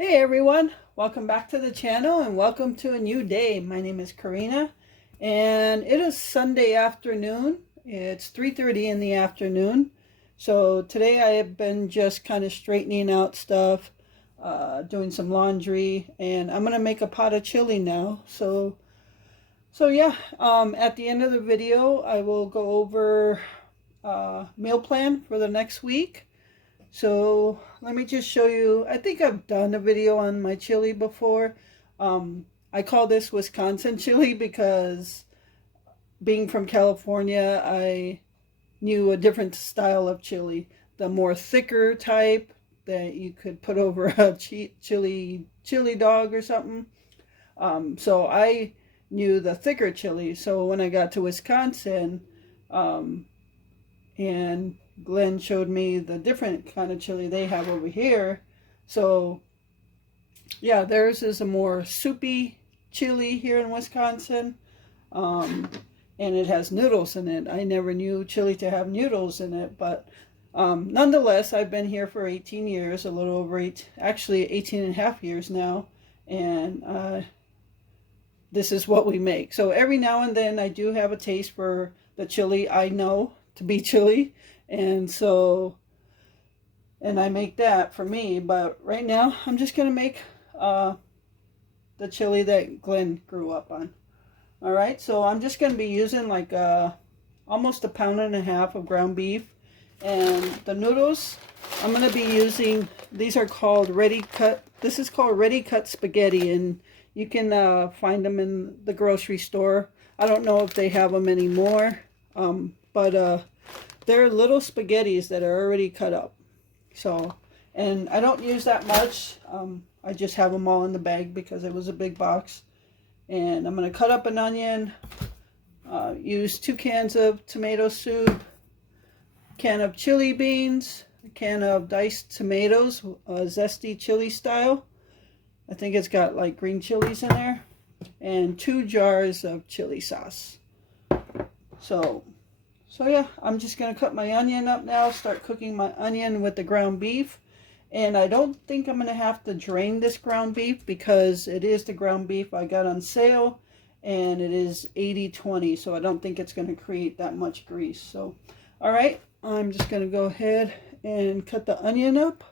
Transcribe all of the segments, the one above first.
Hey everyone, welcome back to the channel and welcome to a new day. My name is Corinna and it is Sunday afternoon. It's 3:30 in the afternoon. So today I have been just kind of straightening out stuff, doing some laundry, and I'm gonna make a pot of chili now. So yeah, at the end of the video I will go over meal plan for the next week. So let me just show you. I think I've done a video on my chili before. I call this Wisconsin chili because being from California, I knew a different style of chili. The more thicker type that you could put over a chili dog or something. So I knew the thicker chili. So when I got to Wisconsin, and Glenn showed me the different kind of chili they have over here. So yeah, theirs is a more soupy chili here in Wisconsin. And it has noodles in it. I never knew chili to have noodles in it, but nonetheless, I've been here for 18 years, a little over 18 and a half years now. And this is what we make. So every now and then I do have a taste for the chili I know to be chili, and I make that for me. But right now I'm just gonna make the chili that Glenn grew up on. All right, so I'm just gonna be using like almost 1.5 pounds of ground beef, and the noodles I'm gonna be using, these are called ready cut. This is called ready cut spaghetti, and you can find them in the grocery store. I don't know if they have them anymore. But they're little spaghettis that are already cut up. So, and I don't use that much. I just have them all in the bag because it was a big box. And I'm going to cut up an onion, use 2 cans of tomato soup, can of chili beans, a can of diced tomatoes, zesty chili style. I think it's got like green chilies in there, and 2 jars of chili sauce. So yeah, I'm just going to cut my onion up now, start cooking my onion with the ground beef. And I don't think I'm going to have to drain this ground beef because it is the ground beef I got on sale, and it is 80/20, so I don't think it's going to create that much grease. So, all right, I'm just going to go ahead and cut the onion up.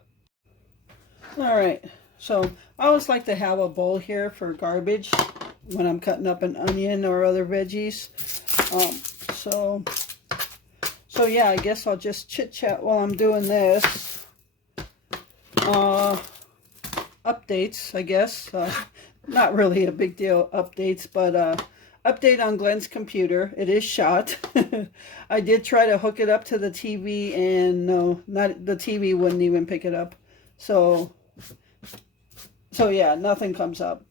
All right, so I always like to have a bowl here for garbage when I'm cutting up an onion or other veggies. So yeah, I guess I'll just chit-chat while I'm doing this. Updates, I guess. Not really a big deal updates, but update on Glenn's computer. It is shot. I did try to hook it up to the TV, and no, not the TV wouldn't even pick it up. So yeah, nothing comes up.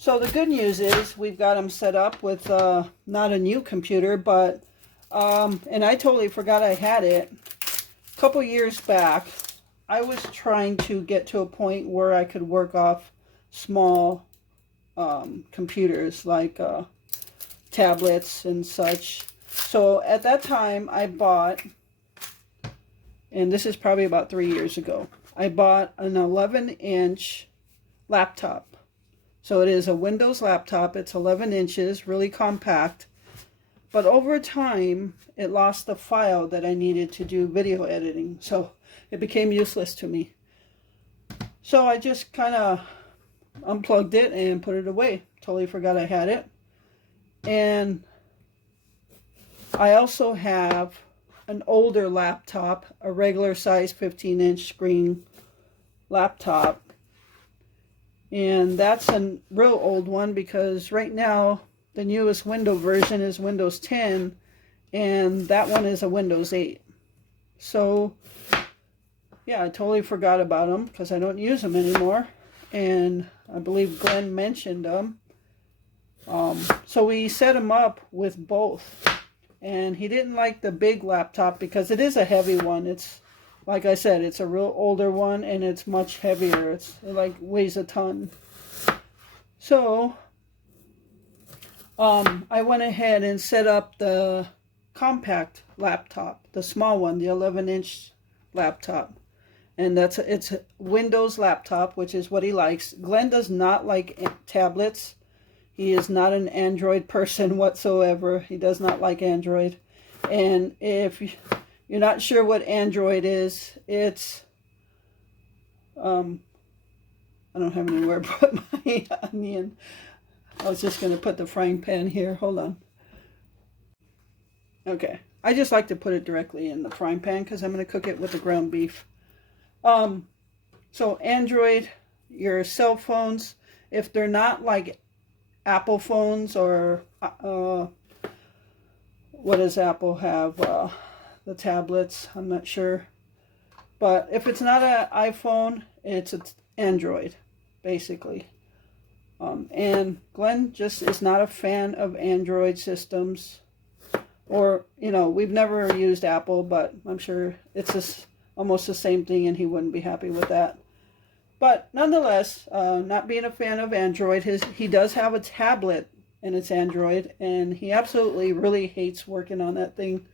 So the good news is we've got them set up with not a new computer, but, and I totally forgot I had it. A couple years back, I was trying to get to a point where I could work off small computers like tablets and such. So at that time I bought, and this is probably about 3 years ago, I bought an 11-inch laptop. So it is a Windows laptop. It's 11 inches, really compact. But over time, it lost the file that I needed to do video editing. So it became useless to me. So I just kind of unplugged it and put it away. Totally forgot I had it. And I also have an older laptop, a regular size 15-inch screen laptop. And that's a real old one because right now the newest Windows version is Windows 10, and that one is a Windows 8. So yeah, I totally forgot about them because I don't use them anymore, and I believe Glenn mentioned them. So we set him up with both, and he didn't like the big laptop because it is a heavy one. It's, like I said, it's a real older one, and it's much heavier. It like weighs a ton. So I went ahead and set up the compact laptop, the small one, the 11-inch laptop. And it's a Windows laptop, which is what he likes. Glenn does not like tablets. He is not an Android person whatsoever. He does not like Android. And if you're not sure what Android is, it's I don't have anywhere to put my onion. I was just going to put the frying pan here. Hold on. Okay. I just like to put it directly in the frying pan because I'm going to cook it with the ground beef. So Android, your cell phones, if they're not like Apple phones or what does Apple have? The tablets, I'm not sure. But if it's not an iPhone, it's an Android, basically. And Glenn just is not a fan of Android systems. Or, you know, we've never used Apple, but I'm sure it's just almost the same thing and he wouldn't be happy with that. But nonetheless, not being a fan of Android, he does have a tablet and it's Android, and he absolutely really hates working on that thing.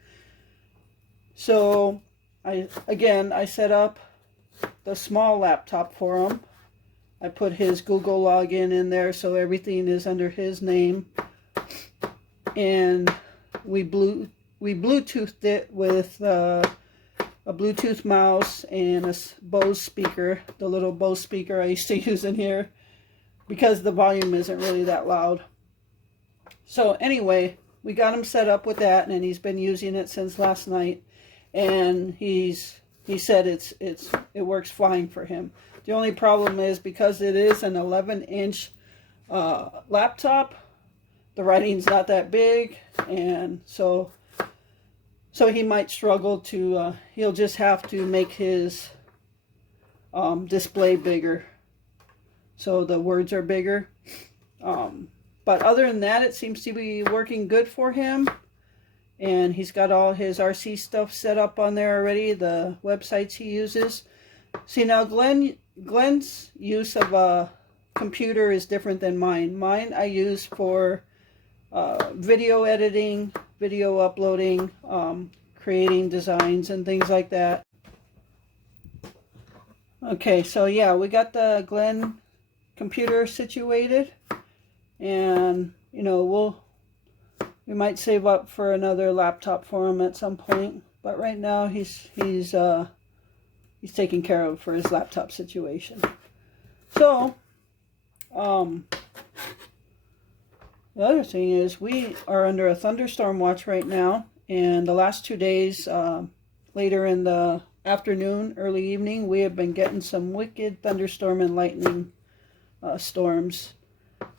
So, I set up the small laptop for him. I put his Google login in there so everything is under his name. And we Bluetoothed it with a Bluetooth mouse and a Bose speaker, the little Bose speaker I used to use in here, because the volume isn't really that loud. So anyway, we got him set up with that, and he's been using it since last night, and he said it works fine for him. The only problem is because it is an 11-inch laptop, the writing's not that big, and so he might struggle to, he'll just have to make his display bigger, so the words are bigger. But other than that, it seems to be working good for him. And he's got all his RC stuff set up on there already, the websites he uses. See, now Glenn's use of a computer is different than mine. Mine I use for video editing, video uploading, creating designs and things like that. Okay, so yeah, we got the Glenn computer situated, and you know, we might save up for another laptop for him at some point, but right now he's taken care of for his laptop situation. So the other thing is we are under a thunderstorm watch right now, and the last 2 days, later in the afternoon, early evening, we have been getting some wicked thunderstorm and lightning storms.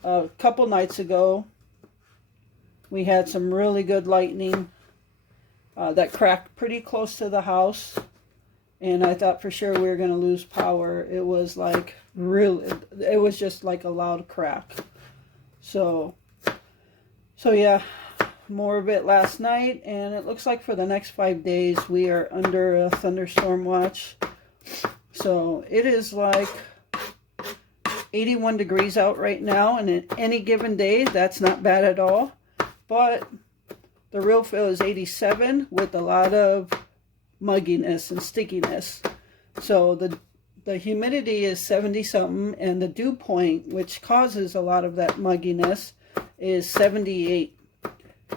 A couple nights ago, we had some really good lightning that cracked pretty close to the house, and I thought for sure we were going to lose power. It was like it was just like a loud crack. So yeah, more of it last night, and it looks like for the next 5 days we are under a thunderstorm watch. So it is like 81 degrees out right now, and at any given day, that's not bad at all. But the real feel is 87 with a lot of mugginess and stickiness. So the humidity is 70 something, and the dew point, which causes a lot of that mugginess, is 78.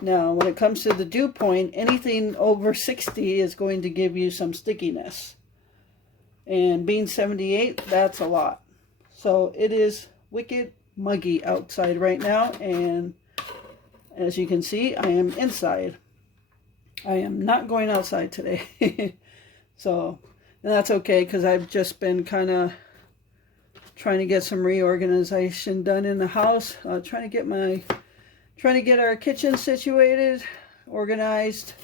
Now, when it comes to the dew point, anything over 60 is going to give you some stickiness. And being 78, that's a lot. So it is wicked muggy outside right now, and as you can see, I am inside. I am not going outside today. So, and that's okay, because I've just been kind of trying to get some reorganization done in the house. Trying to get our kitchen situated, organized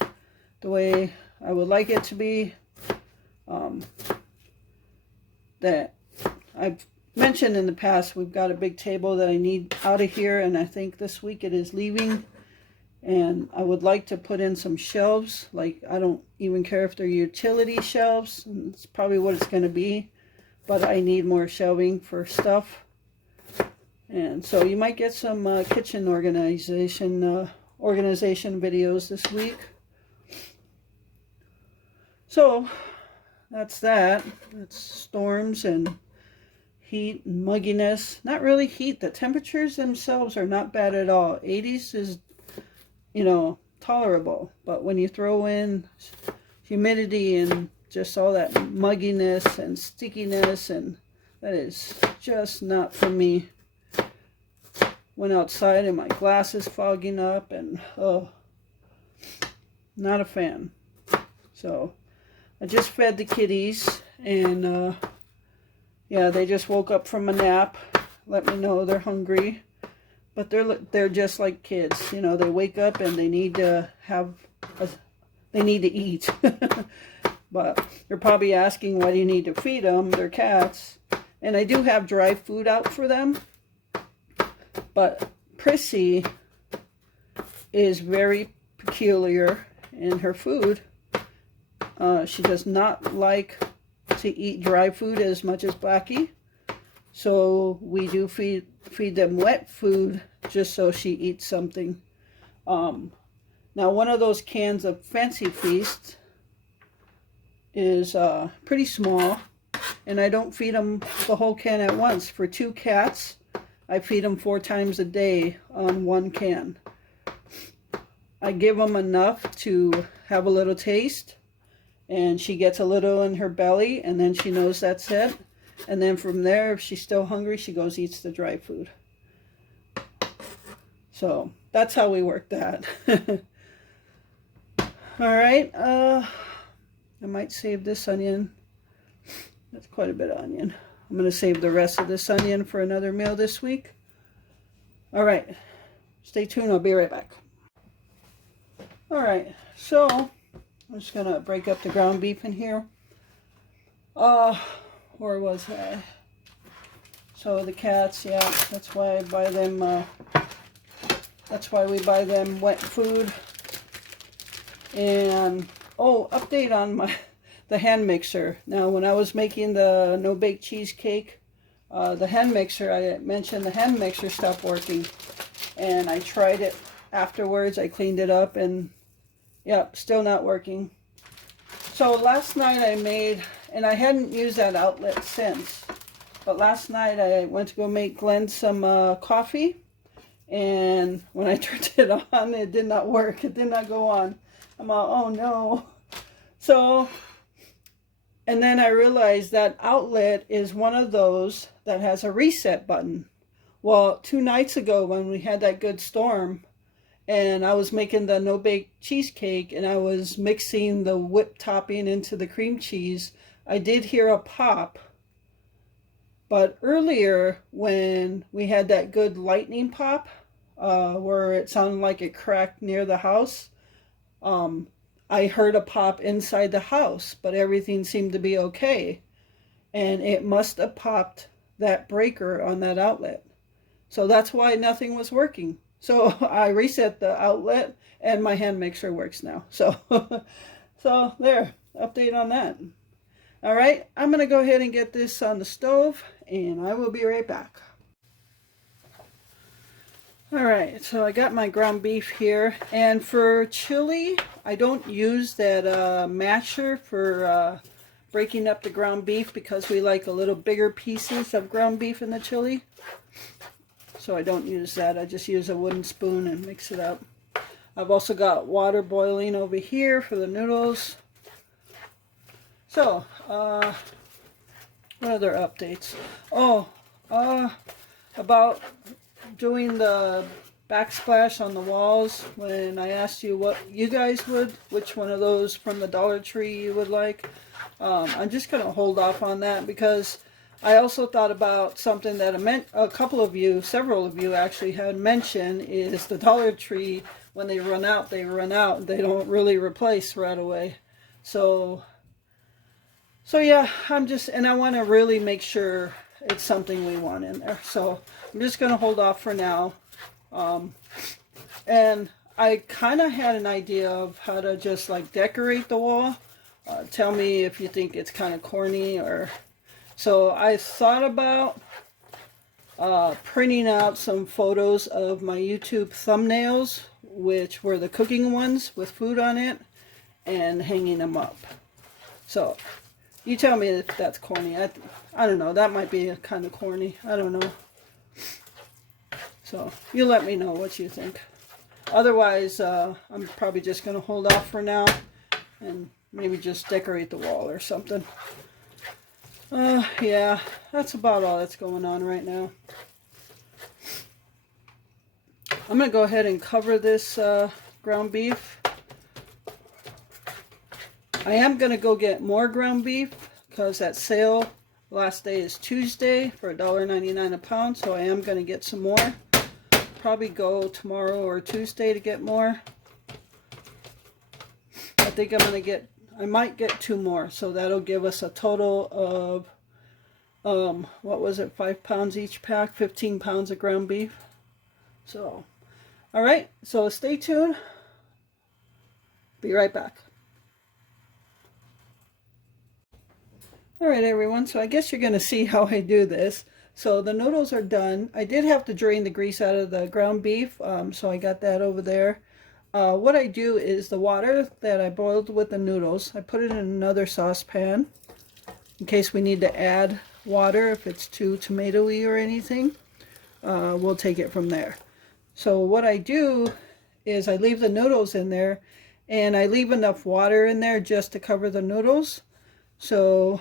the way I would like it to be. That I've mentioned in the past, we've got a big table that I need out of here, and I think this week it is leaving. And I would like to put in some shelves. Like, I don't even care if they're utility shelves. It's probably what it's going to be. But I need more shelving for stuff. And so you might get some kitchen organization videos this week. So that's that. That's storms and heat and mugginess. Not really heat. The temperatures themselves are not bad at all. 80s is, you know, tolerable. But when you throw in humidity and just all that mugginess and stickiness, and that is just not for me. Went outside and my glass is fogging up, and oh, not a fan. So I just fed the kitties, and yeah, they just woke up from a nap. Let me know they're hungry, but they're just like kids. You know, they wake up and they need to eat. But they're probably asking, why do you need to feed them? They're cats. And I do have dry food out for them. But Prissy is very peculiar in her food. She does not like to eat dry food as much as Blackie. So we do feed them wet food just so she eats something. Now one of those cans of Fancy Feast is pretty small, and I don't feed them the whole can at once. For 2 cats, I feed them 4 times a day on 1 can. I give them enough to have a little taste, and she gets a little in her belly, and then she knows that's it. And then from there, if she's still hungry, she goes eats the dry food. So that's how we work that. All right, I might save this onion. That's quite a bit of onion. I'm going to save the rest of this onion for another meal this week. All right, stay tuned. I'll be right back. All right, so I'm just going to break up the ground beef in here. Where was I? So the cats, yeah, that's why I buy them, that's why we buy them wet food. And, oh, update on the hand mixer. Now, when I was making the no-bake cheesecake, the hand mixer, I mentioned the hand mixer stopped working. And I tried it afterwards. I cleaned it up, and, yeah, still not working. So last night I made, and I hadn't used that outlet since, but last night I went to go make Glenn some coffee, and when I turned it on, it did not work. It did not go on. I'm all, oh no. So, and then I realized that outlet is one of those that has a reset button. Well, 2 nights ago when we had that good storm, and I was making the no-bake cheesecake, and I was mixing the whipped topping into the cream cheese, I did hear a pop. But earlier, when we had that good lightning pop, where it sounded like it cracked near the house, I heard a pop inside the house, but everything seemed to be okay. And it must have popped that breaker on that outlet. So that's why nothing was working. So I reset the outlet, and my hand mixer works now. So, so there, update on that. All right, I'm going to go ahead and get this on the stove, and I will be right back. All right, so I got my ground beef here, and for chili, I don't use that masher for breaking up the ground beef because we like a little bigger pieces of ground beef in the chili. So I don't use that. I just use a wooden spoon and mix it up. I've also got water boiling over here for the noodles. So, what other updates? Oh, about doing the backsplash on the walls. When I asked you what you guys would, which one of those from the Dollar Tree you would like, I'm just going to hold off on that because I also thought about something that several of you actually had mentioned, is the Dollar Tree, when they run out, they run out. They don't really replace right away. So yeah, and I want to really make sure it's something we want in there. So I'm just going to hold off for now. And I kind of had an idea of how to just like decorate the wall. Tell me if you think it's kind of corny or... So I thought about printing out some photos of my YouTube thumbnails, which were the cooking ones with food on it, and hanging them up. So You tell me if that's corny. I don't know. That might be kind of corny. I don't know. So you let me know what you think. Otherwise, I'm probably just going to hold off for now and maybe just decorate the wall or something. Yeah, that's about all that's going on right now. I'm going to go ahead and cover this ground beef. I am going to go get more ground beef because that sale last day is Tuesday for $1.99 a pound, so I am going to get some more. Probably go tomorrow or Tuesday to get more. I think I might get 2 more, so that'll give us a total of what was it, 5 pounds each pack, 15 pounds of ground beef. So all right, so stay tuned. Be right back. All right, everyone, so I guess you're going to see how I do this. So the noodles are done. I did have to drain the grease out of the ground beef, so I got that over there. What I do is the water that I boiled with the noodles, I put it in another saucepan in case we need to add water if it's too tomatoey or anything. We'll take it from there. So what I do is I leave the noodles in there, and I leave enough water in there just to cover the noodles. So,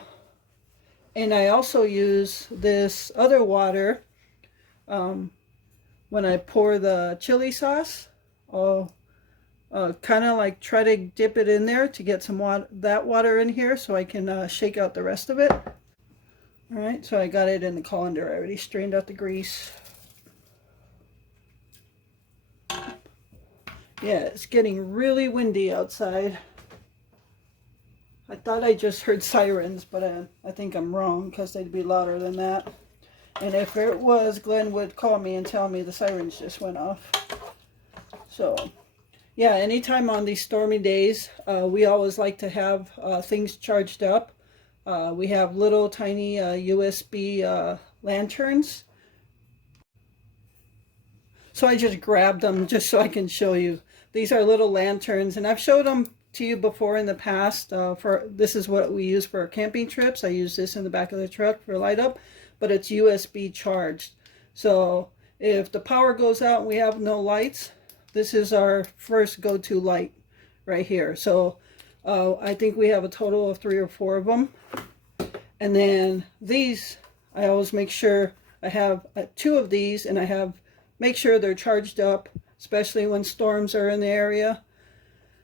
and I also use this other water when I pour the chili sauce. I'll kind of like try to dip it in there to get some that water in here so I can shake out the rest of it. All right, so I got it in the colander. I already strained out the grease. Yeah, it's getting really windy outside. I thought I just heard sirens, but I think I'm wrong because they'd be louder than that. And if it was, Glenn would call me and tell me the sirens just went off. So, yeah, anytime on these stormy days, we always like to have things charged up. We have little tiny USB lanterns. So I just grabbed them just so I can show you. These are little lanterns, and I've showed them to you before in the past. This is what we use for our camping trips. I use this in the back of the truck for light up, but it's USB charged. So if the power goes out and we have no lights, this is our first go-to light right here. So I think we have a total of 3 or 4 of them. And then these, I always make sure I have 2 of these, and make sure they're charged up, especially when storms are in the area.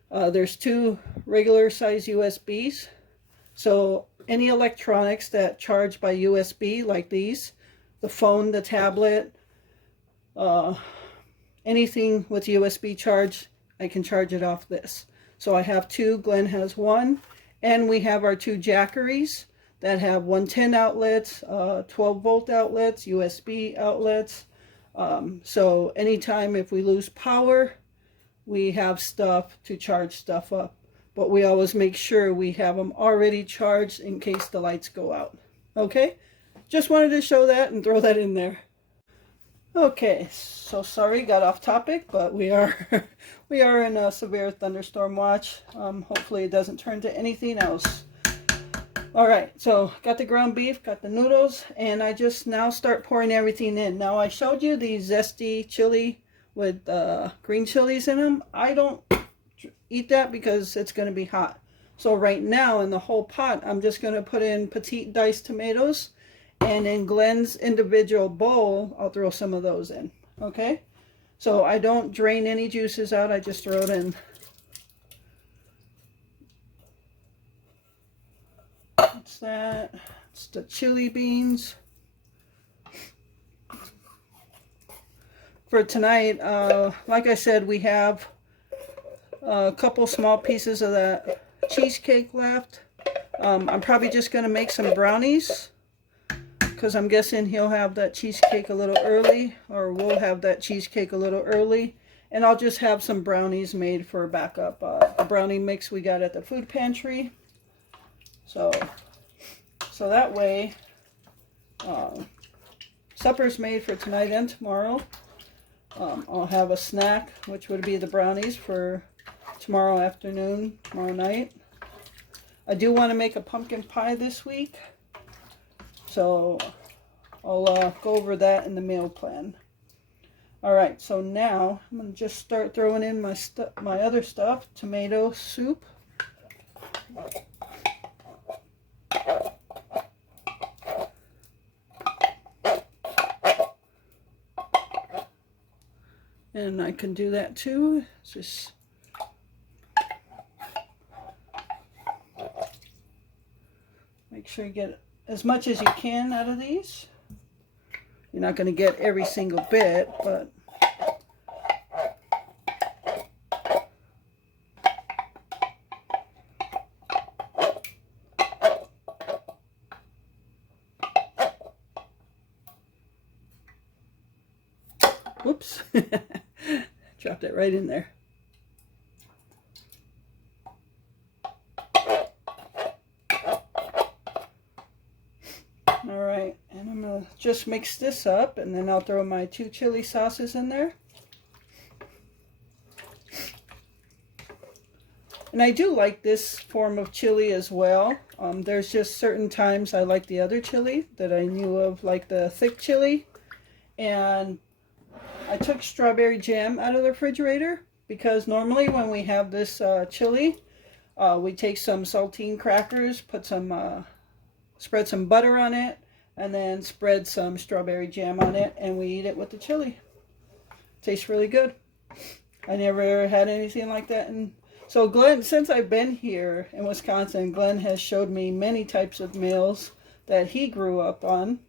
There's 2 regular size USBs. So any electronics that charge by USB, like these, the phone, the tablet, anything with USB charge, I can charge it off this. So I have 2, Glenn has 1, and we have our 2 Jackeries that have 110 outlets, 12 volt outlets, USB outlets. So anytime if we lose power, we have stuff to charge stuff up. But we always make sure we have them already charged in case the lights go out. Okay? Just wanted to show that and throw that in there. Okay, so sorry, got off topic, but we are in a severe thunderstorm watch. Hopefully it doesn't turn to anything else. Alright, so got the ground beef, got the noodles, and I just now start pouring everything in. Now I showed you the zesty chili with green chilies in them. I don't eat that because it's going to be hot. So right now in the whole pot, I'm just going to put in petite diced tomatoes, and in Glenn's individual bowl, I'll throw some of those in. Okay? So I don't drain any juices out, I just throw it in. What's that? It's the chili beans. For tonight, like I said, we have a couple small pieces of that cheesecake left. I'm probably just going to make some brownies because I'm guessing he'll have that cheesecake a little early, or we'll have that cheesecake a little early. And I'll just have some brownies made for backup. A brownie mix we got at the food pantry. So that way, supper's made for tonight and tomorrow. I'll have a snack, which would be the brownies for tomorrow afternoon, tomorrow night. I do want to make a pumpkin pie this week, so I'll go over that in the meal plan. All right, so now I'm going to just start throwing in my other stuff. Tomato soup. And I can do that too. Just make sure you get as much as you can out of these. You're not going to get every single bit, but whoops. Dropped it right in there. All right, and I'm gonna just mix this up, and then I'll throw my 2 chili sauces in there. And I do like this form of chili as well. There's just certain times I like the other chili that I knew of, like the thick chili. And I took strawberry jam out of the refrigerator because normally when we have this chili, we take some saltine crackers, put some, spread some butter on it, and then spread some strawberry jam on it, and we eat it with the chili. Tastes really good. I never had anything like that. And so Glenn, since I've been here in Wisconsin, Glenn has showed me many types of meals that he grew up on.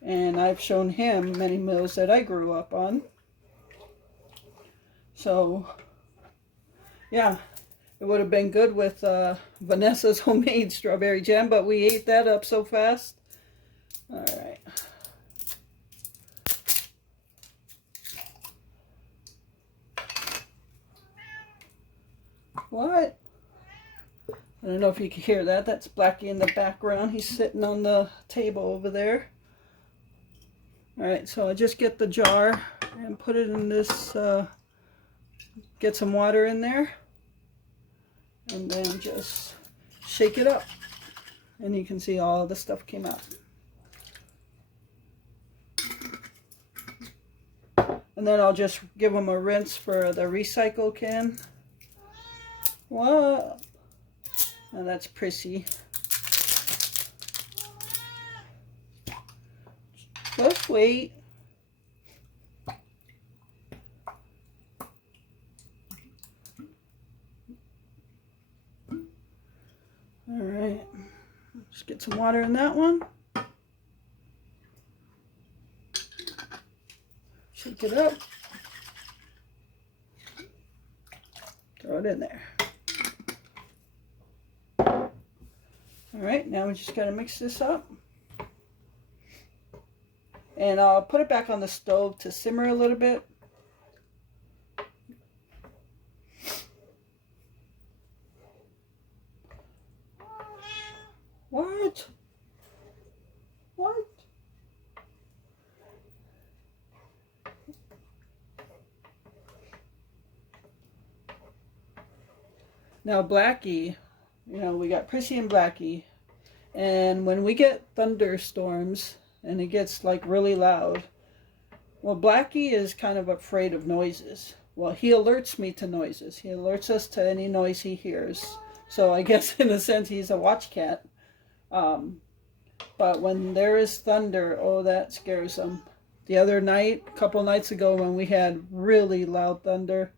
And I've shown him many meals that I grew up on. So, yeah, it would have been good with Vanessa's homemade strawberry jam, but we ate that up so fast. All right. What? I don't know if you can hear that. That's Blackie in the background. He's sitting on the table over there. All right, so I just get the jar and put it in this, get some water in there, and then just shake it up. And you can see all the stuff came out. And then I'll just give them a rinse for the recycle can. What? Now that's Prissy. Just wait. All right. Just get some water in that one. Shake it up. Throw it in there. All right, now we just got to mix this up. And I'll put it back on the stove to simmer a little bit. What? What? Now Blackie, you know, we got Prissy and Blackie. And when we get thunderstorms, and it gets like really loud. Well, Blackie is kind of afraid of noises. Well, he alerts me to noises. He alerts us to any noise he hears. So I guess in a sense he's a watch cat. But when there is thunder, oh, that scares him. The other night, a couple nights ago when we had really loud thunder,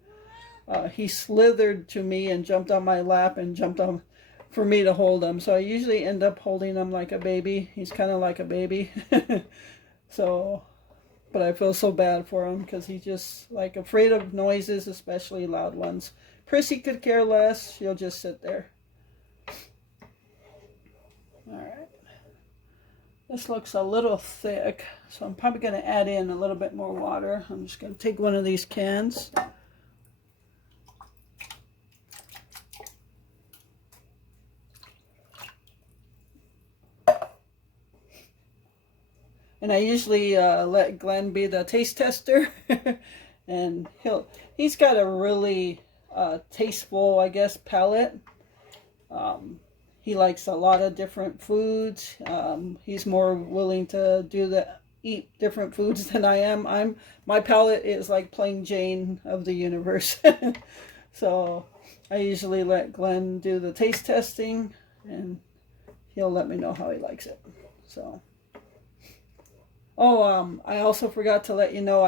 he slithered to me and jumped on my lap and jumped on for me to hold him. So I usually end up holding him like a baby. He's kind of like a baby. So, but I feel so bad for him because he's just like afraid of noises, especially loud ones. Prissy could care less. She'll just sit there. All right. This looks a little thick, so I'm probably going to add in a little bit more water. I'm just going to take one of these cans. And I usually let Glenn be the taste tester. And he's got a really tasteful, I guess, palate. He likes a lot of different foods. He's more willing to eat different foods than I am. My palate is like plain Jane of the universe. So I usually let Glenn do the taste testing, and he'll let me know how he likes it. So, I also forgot to let you know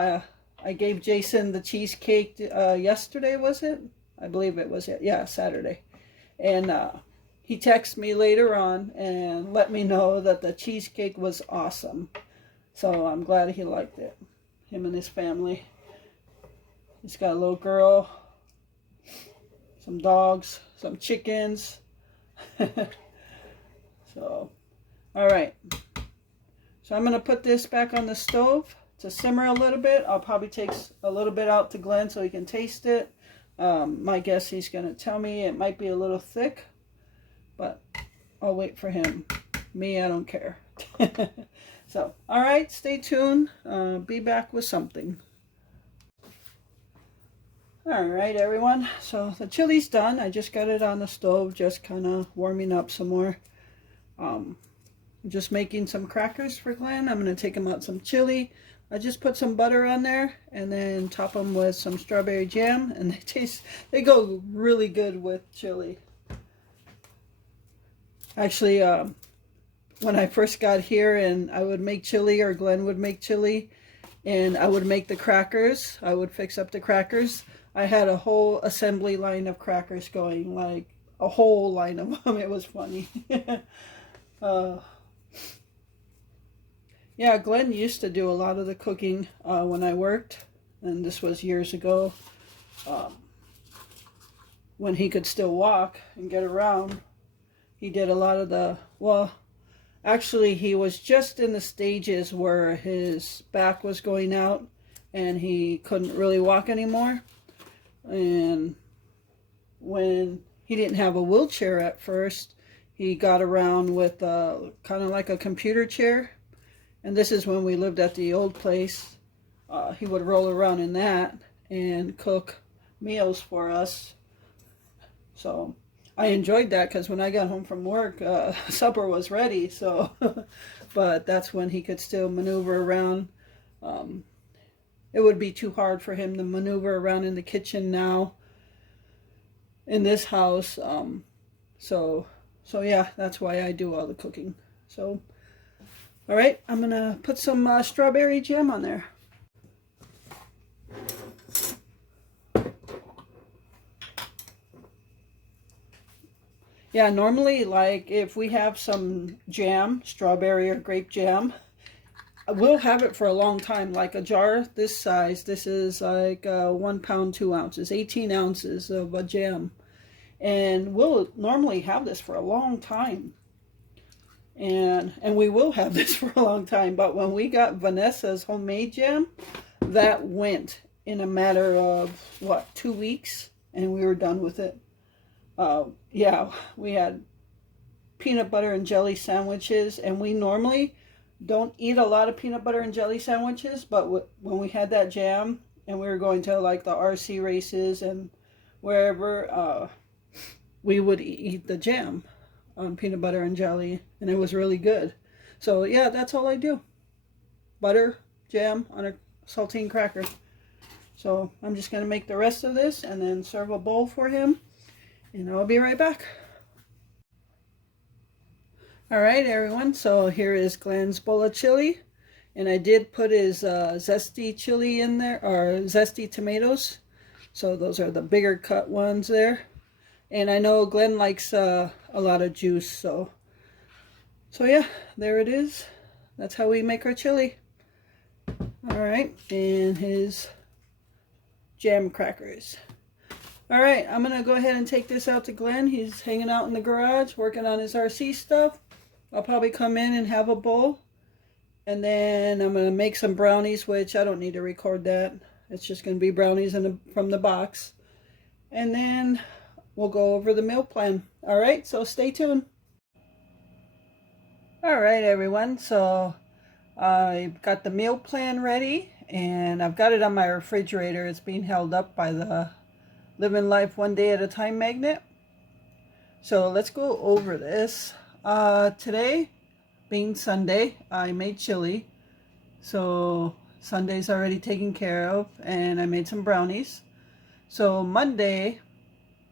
I gave Jason the cheesecake yesterday, was it? I believe it was, yeah, Saturday. And he texted me later on and let me know that the cheesecake was awesome. So I'm glad he liked it. Him and his family. He's got a little girl, some dogs, some chickens. So, all right. So I'm going to put this back on the stove to simmer a little bit. I'll probably take a little bit out to Glenn so he can taste it. My guess he's going to tell me it might be a little thick, but I'll wait for him. Me, I don't care. So, all right, stay tuned. Be back with something. All right, everyone. So the chili's done. I just got it on the stove, just kind of warming up some more. I'm just making some crackers for Glenn. I'm going to take him out some chili. I just put some butter on there and then top them with some strawberry jam, and they go really good with chili. Actually, when I first got here and I would make chili, or Glenn would make chili, and I would make the crackers, I would fix up the crackers. I had a whole assembly line of crackers going, like a whole line of them. It was funny. Yeah, Glenn used to do a lot of the cooking when I worked, and this was years ago, when he could still walk and get around. He did a lot of actually he was just in the stages where his back was going out and he couldn't really walk anymore. And when he didn't have a wheelchair at first, he got around with kind of like a computer chair. And this is when we lived at the old place. He would roll around in that and cook meals for us. So I enjoyed that because when I got home from work, supper was ready. So, but that's when he could still maneuver around. It would be too hard for him to maneuver around in the kitchen now in this house. So yeah, that's why I do all the cooking. So, all right, I'm gonna put some strawberry jam on there. Yeah, normally, like, if we have some jam, strawberry or grape jam, we'll have it for a long time. Like a jar this size, this is like 1 pound, 2 ounces, 18 ounces of a jam. And we'll normally have this for a long time. And we will have this for a long time. But when we got Vanessa's homemade jam, that went in a matter of, 2 weeks? And we were done with it. Yeah, we had peanut butter and jelly sandwiches, and we normally don't eat a lot of peanut butter and jelly sandwiches, but when we had that jam and we were going to like the RC races and wherever, we would eat the jam on peanut butter and jelly, and it was really good. So yeah, that's all I do. Butter, jam on a saltine cracker. So I'm just going to make the rest of this and then serve a bowl for him. And I'll be right back. All right, everyone. So here is Glenn's bowl of chili. And I did put his zesty chili in there, or zesty tomatoes. So those are the bigger cut ones there. And I know Glenn likes a lot of juice. So yeah, there it is. That's how we make our chili. All right. And his jam crackers. All right, I'm going to go ahead and take this out to Glenn. He's hanging out in the garage, working on his RC stuff. I'll probably come in and have a bowl. And then I'm going to make some brownies, which I don't need to record that. It's just going to be brownies from the box. And then we'll go over the meal plan. All right, so stay tuned. All right, everyone. So I've got the meal plan ready. And I've got it on my refrigerator. It's being held up by the Living Life One Day at a Time magnet. So let's go over this. Today, being Sunday, I made chili. So Sunday's already taken care of, and I made some brownies. So Monday,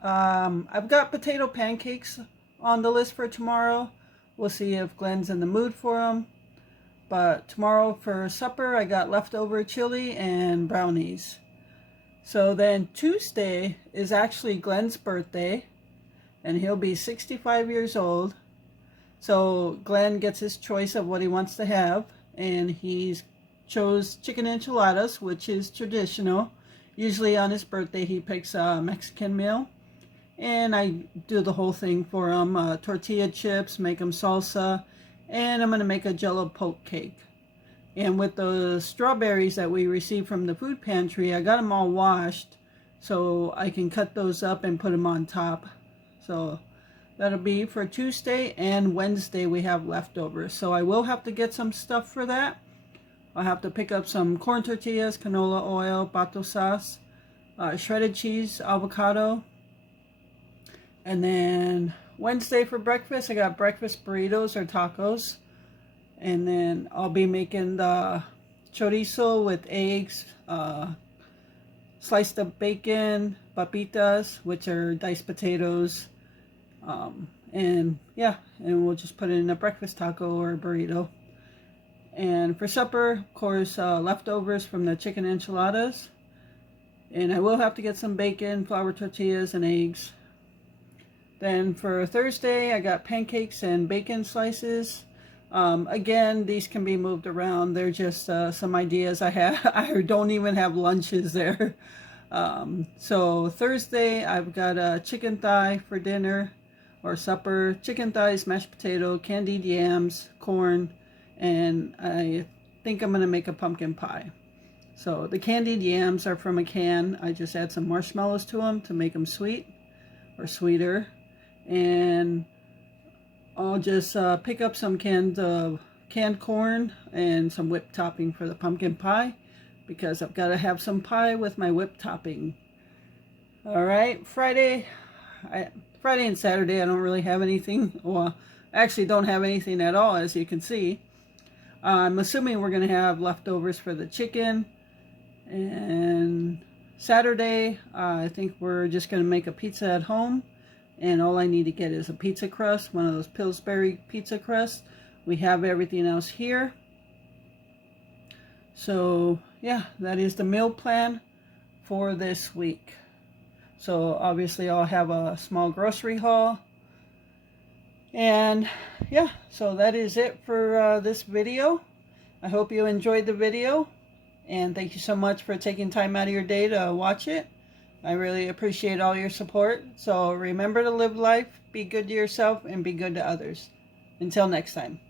I've got potato pancakes on the list for tomorrow. We'll see if Glenn's in the mood for them. But tomorrow for supper, I got leftover chili and brownies. So then Tuesday is actually Glenn's birthday, and he'll be 65 years old. So Glenn gets his choice of what he wants to have, and he's chose chicken enchiladas, which is traditional. Usually on his birthday he picks a Mexican meal, and I do the whole thing for him. Tortilla chips, make him salsa, and I'm going to make a Jello poke cake. And with the strawberries that we received from the food pantry, I got them all washed so I can cut those up and put them on top. So that'll be for Tuesday, and Wednesday we have leftovers. So I will have to get some stuff for that. I'll have to pick up some corn tortillas, canola oil, pato sauce, shredded cheese, avocado. And then Wednesday for breakfast, I got breakfast burritos or tacos. And then I'll be making the chorizo with eggs, sliced up bacon, papitas, which are diced potatoes. And yeah, and we'll just put it in a breakfast taco or a burrito. And for supper, of course, leftovers from the chicken enchiladas. And I will have to get some bacon, flour tortillas, and eggs. Then for Thursday, I got pancakes and bacon slices. Again, these can be moved around. They're just some ideas I have. I don't even have lunches there. So Thursday, I've got a chicken thigh for dinner or supper. Chicken thighs, mashed potato, candied yams, corn, and I think I'm going to make a pumpkin pie. So the candied yams are from a can. I just add some marshmallows to them to make them sweet or sweeter. And I'll just pick up some canned corn and some whipped topping for the pumpkin pie, because I've got to have some pie with my whipped topping. All right, Friday and Saturday I don't really have anything. Well, I actually don't have anything at all, as you can see. I'm assuming we're going to have leftovers for the chicken. And Saturday, I think we're just going to make a pizza at home. And all I need to get is a pizza crust, one of those Pillsbury pizza crusts. We have everything else here. So yeah, that is the meal plan for this week. So obviously I'll have a small grocery haul. And yeah, so that is it for this video. I hope you enjoyed the video. And thank you so much for taking time out of your day to watch it. I really appreciate all your support. So remember to live life, be good to yourself, and be good to others. Until next time.